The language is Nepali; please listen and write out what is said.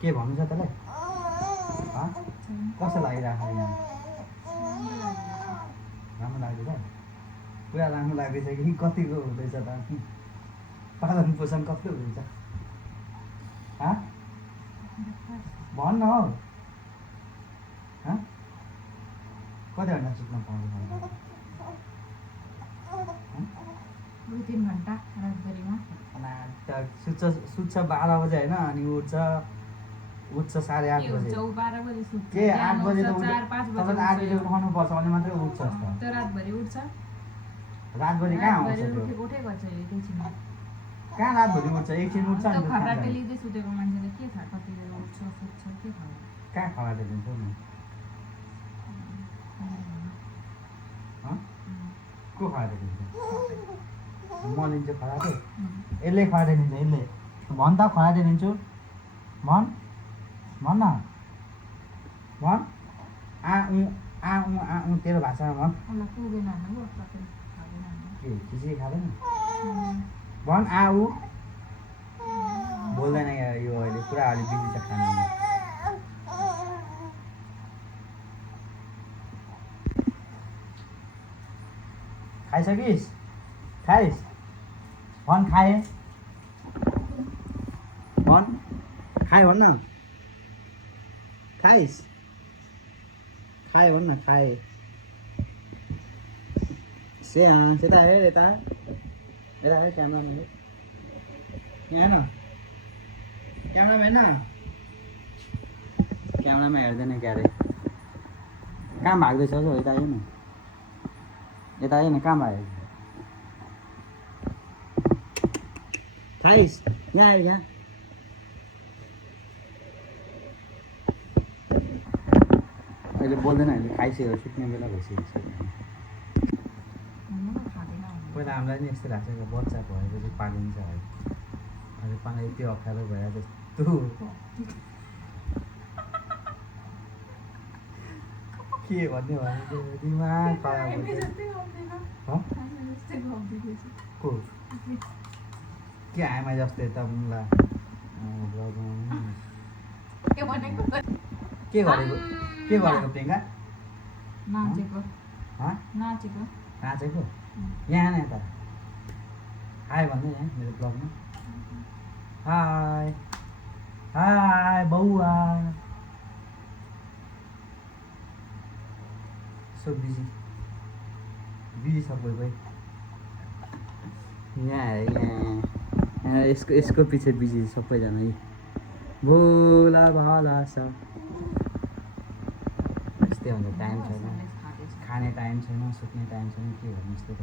के भन्नु छ तँलाई कस्तो लागिरहेको छ यहाँ राम्रो लाग्दैछ पुरा राम्रो लाग्दैछ कि कतिको हुँदैछ त पालन पोषण कस्तो हुन्छ भन्न हौ कति घन्टा सुत्न पाउँछ 2-3 घन्टा रातभरिमा सुत्छ 12 बजे होइन अनि उठ्छ 8:30 बजे ऊ 12 बजे सुत्छ के 8 बजे त 4-5 बजे 8 बजे उठाउनु पर्छ भने मात्रै उठ्छ त रातभरि उठ्छ रातभरि कहाँ आउँछ त्यो उठे गर्छ एकैछिन कहाँ रातभरि उठ्छ एकछिन उठ्छ त्यो अनि खराटे लिँदै सुतेको मान्छेले के थाहा कति बेला उठ्छ सुत्छ के थाहा कहाँ खराटे दिन्छ नि को खराटे दिन्छ म लिन्छु खराटे यसले खराटे दिन्छ यसले भन् त खराटे दिन्छु भन् भन् न भन् आ उ तेरो भाषामा भन् उसलाई पुगेन भन्नु के खिचडी खाँदैन भन् आ उ बोल्दैन यो अहिले पुरा अलि बिजी छ खानामा खाइसकिस् खाइस् भन् खाएँ भन् खाएँ भन् न खाइस् खाएँ भन् न खाएँ सेता हेर यता यता हेर क्यामेरामा यहाँ हेर्न क्यामेरामा हेर्न क्यामेरामा हेर्दैन क्या अरे कहाँ भाग्दैछ हौ यता हेर्न यता हेर्न कहाँ भाग्यो खाइस् यहाँ आयो यहाँ अहिले बोल्दैन अहिले खाइसक्यो सुत्ने बेला भइसकेको छ पहिला हामीलाई नि यस्तो लाग्छ बच्चा भएपछि पालिन्छ है अहिले पाल्न यति अप्ठ्यारो भयो जस्तो के भन्ने भनेको दिमाग खराब को के आमा जस्तै त मुला के गरेको प्रियङ्का नाचेको यहाँ न यता हाई भन्दै यहाँ मेरो ब्लगमा हाई हाई बौआ सो बिजी छ कोही यहाँ यसको पछि बिजी सबैजना यी भोला भाला छ यस्तै हुन्छ टाइम छैन खाने टाइम छैन सुत्ने टाइम छैन के भन्नु यस्तो त